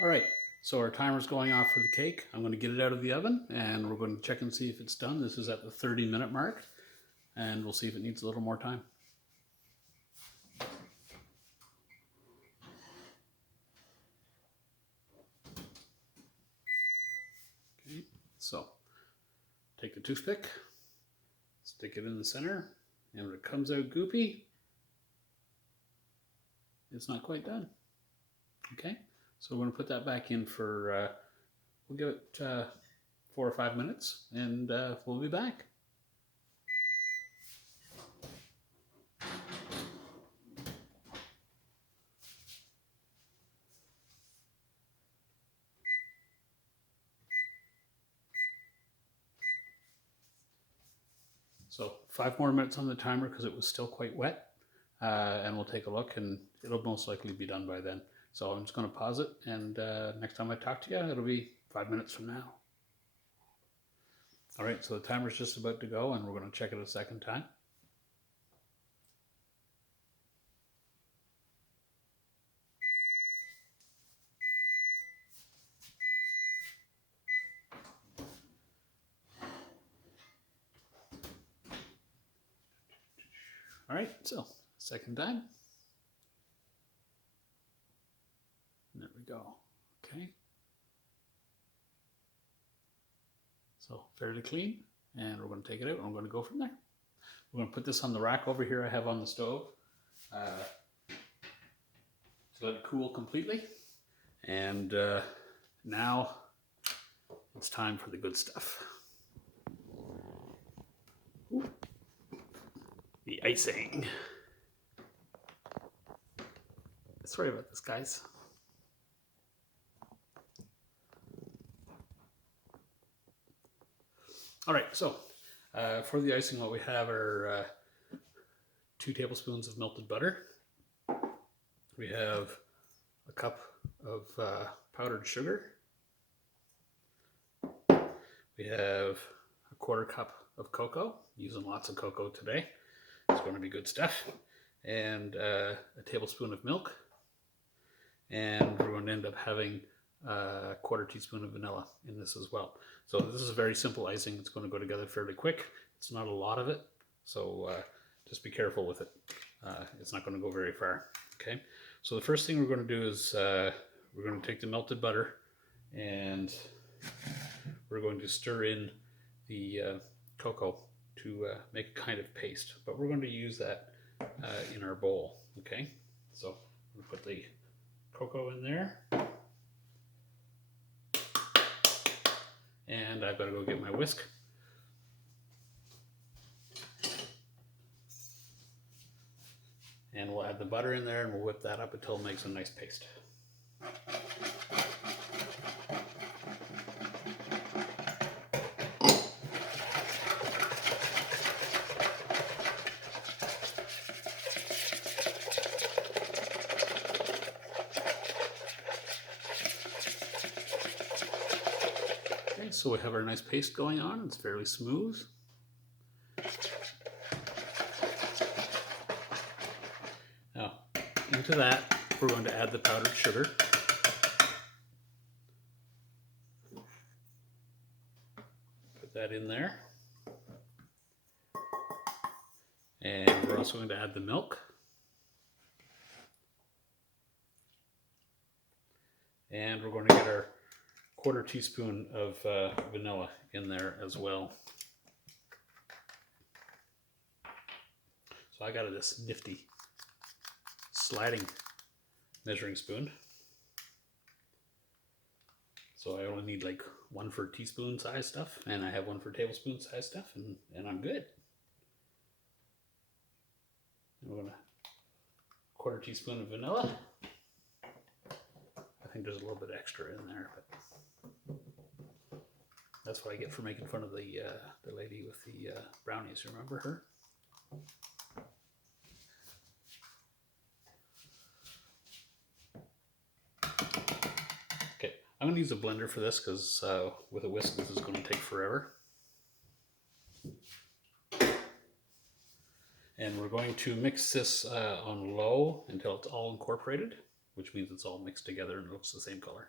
All right, so our timer's going off for the cake. I'm going to get it out of the oven and we're going to check and see if it's done. This is at the 30-minute mark and we'll see if it needs a little more time. Okay, so take the toothpick, stick it in the center, and when it comes out goopy, it's not quite done. Okay, so we're going to put that back in for, we'll give it 4 or 5 minutes and we'll be back. So 5 more minutes on the timer because it was still quite wet. And we'll take a look and it'll most likely be done by then. So I'm just going to pause it and next time I talk to you, it'll be 5 minutes from now. All right, so the timer's just about to go and we're going to check it a second time. All right, so second time. And there we go. Okay. So fairly clean, and we're going to take it out and we're going to go from there. We're going to put this on the rack over here I have on the stove to let it cool completely. And now it's time for the good stuff. Ooh. The icing. Sorry about this, guys. All right, so for the icing, what we have are 2 tablespoons of melted butter. We have a cup of powdered sugar. We have a 1/4 cup of cocoa, using lots of cocoa today. It's going to be good stuff. And a tablespoon of milk. And we're going to end up having a 1/4 teaspoon of vanilla in this as well. So this is a very simple icing. It's going to go together fairly quick. It's not a lot of it, so just be careful with it. It's not going to go very far. Okay, so the first thing we're going to do is we're going to take the melted butter and we're going to stir in the cocoa to make a kind of paste, but we're going to use that in our bowl. Okay, so we'll put the cocoa in there, and I've got to go get my whisk. And we'll add the butter in there and we'll whip that up until it makes a nice paste. Okay, so we have our nice paste going on. It's fairly smooth. Now, into that, we're going to add the powdered sugar. Put that in there. And we're also going to add the milk. And we're going to get our 1/4 teaspoon of vanilla in there as well. So I got this nifty sliding measuring spoon. So I only need like 1 for teaspoon size stuff, and I have 1 for tablespoon size stuff, and I'm good. And we're gonna 1/4 teaspoon of vanilla. I think there's a little bit extra in there, but that's what I get for making fun of the lady with the brownies. Remember her? Okay, I'm gonna use a blender for this because with a whisk this is going to take forever. And we're going to mix this on low until it's all incorporated which means it's all mixed together and it looks the same color.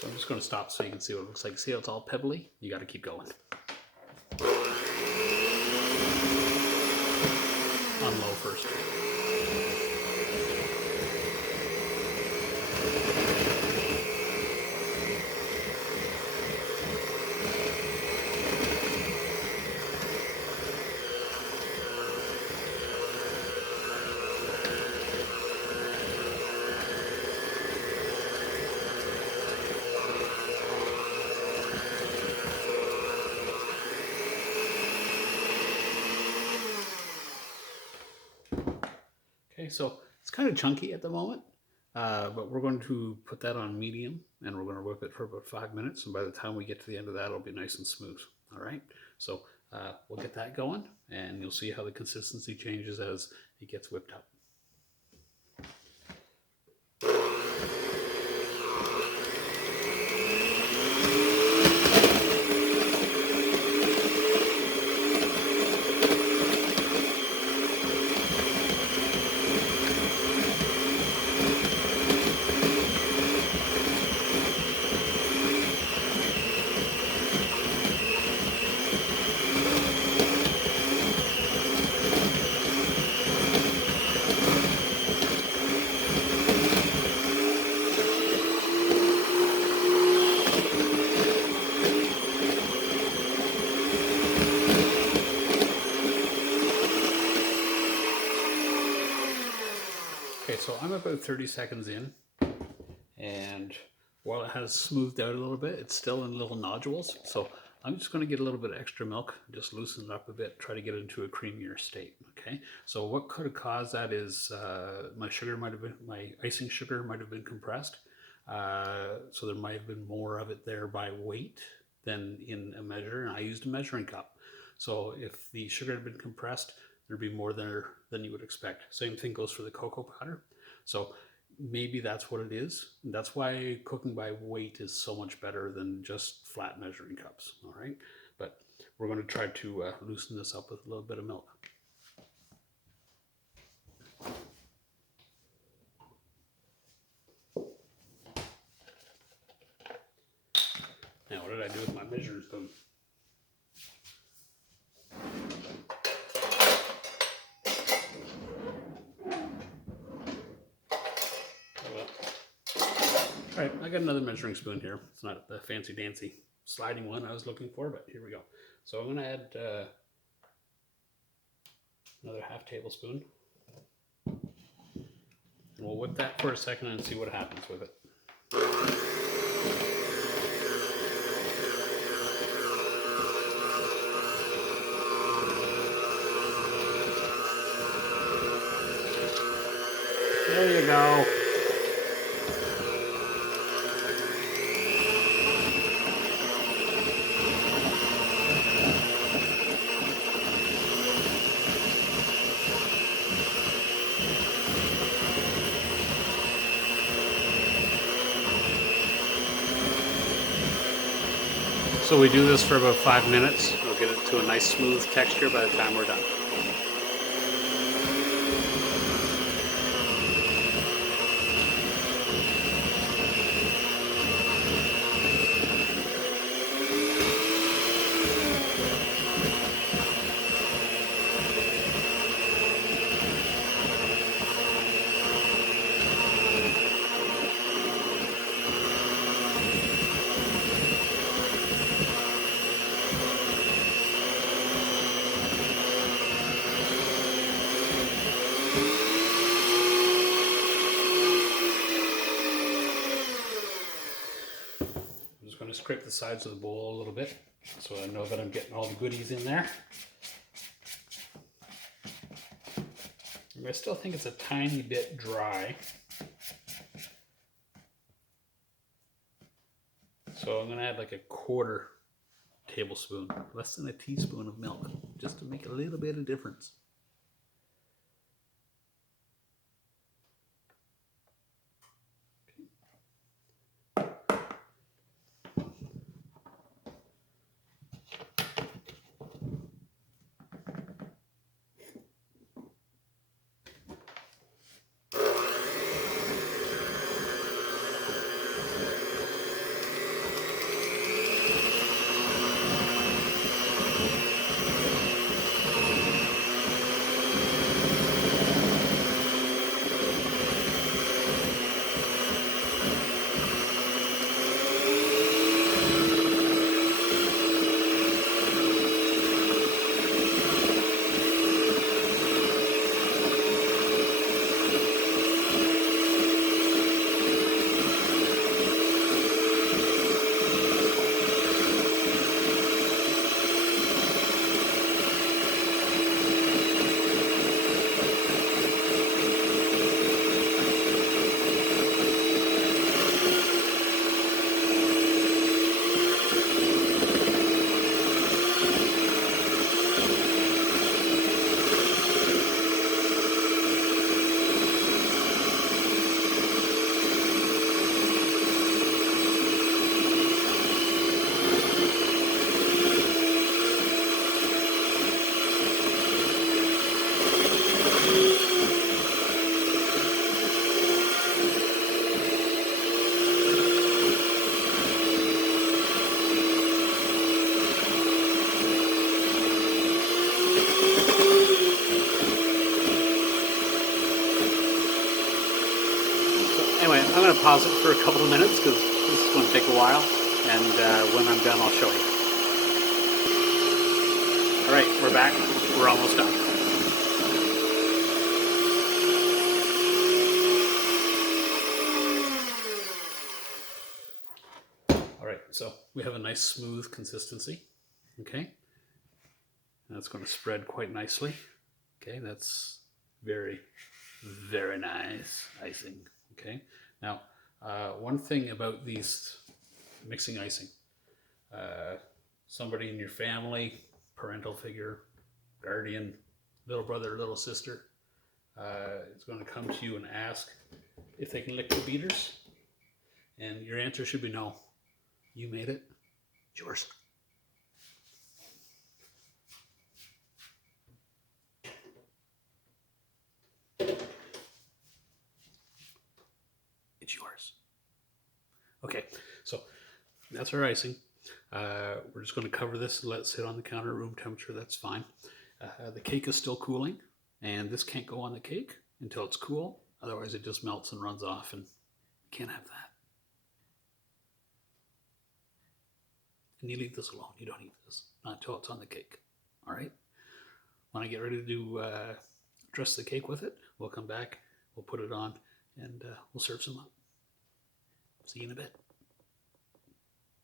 So I'm just going to stop so you can see what it looks like. See how it's all pebbly? You got to keep going. On low first. Okay, so it's kind of chunky at the moment, but we're going to put that on medium and we're going to whip it for about 5 minutes. And by the time we get to the end of that, it'll be nice and smooth. All right, so we'll get that going and you'll see how the consistency changes as it gets whipped up. Okay, so I'm about 30 seconds in, and while it has smoothed out a little bit, it's still in little nodules. So I'm just going to get a little bit of extra milk, just loosen it up a bit, try to get it into a creamier state. Okay, so what could have caused that is my icing sugar might have been compressed. So there might have been more of it there by weight than in a measure, and I used a measuring cup. So if the sugar had been compressed, there'd be more there than you would expect. Same thing goes for the cocoa powder. So maybe that's what it is. That's why cooking by weight is so much better than just flat measuring cups. All right, but we're going to try to loosen this up with a little bit of milk. Now, what did I do with my measuring spoon? All right, I got another measuring spoon here. It's not the fancy dancy sliding one I was looking for, but here we go. So I'm going to add another half tablespoon. And we'll whip that for a second and see what happens with it. There you go. So we do this for about 5 minutes. We'll get it to a nice smooth texture by the time we're done. I'm going to scrape the sides of the bowl a little bit so I know that I'm getting all the goodies in there. I still think it's a tiny bit dry. So I'm going to add like a 1/4 tablespoon, less than a teaspoon of milk, just to make a little bit of difference. Okay. pause it for a couple of minutes because this is going to take a while, and when I'm done I'll show you. Alright, we're back. We're almost done. Alright, so we have a nice smooth consistency. Okay, that's going to spread quite nicely. Okay, that's very, very nice icing. Okay, now one thing about these mixing icing, somebody in your family, parental figure, guardian, little brother, little sister, is going to come to you and ask if they can lick the beaters, and your answer should be no. You made it. It's yours. It's yours. Okay, so that's our icing. We're just going to cover this and let it sit on the counter at room temperature. That's fine. The cake is still cooling, and this can't go on the cake until it's cool. Otherwise, it just melts and runs off, and you can't have that. And you leave this alone. You don't eat this. Not until it's on the cake. All right? When I get ready to dress the cake with it, we'll come back, we'll put it on, and we'll serve some up. See you in a bit.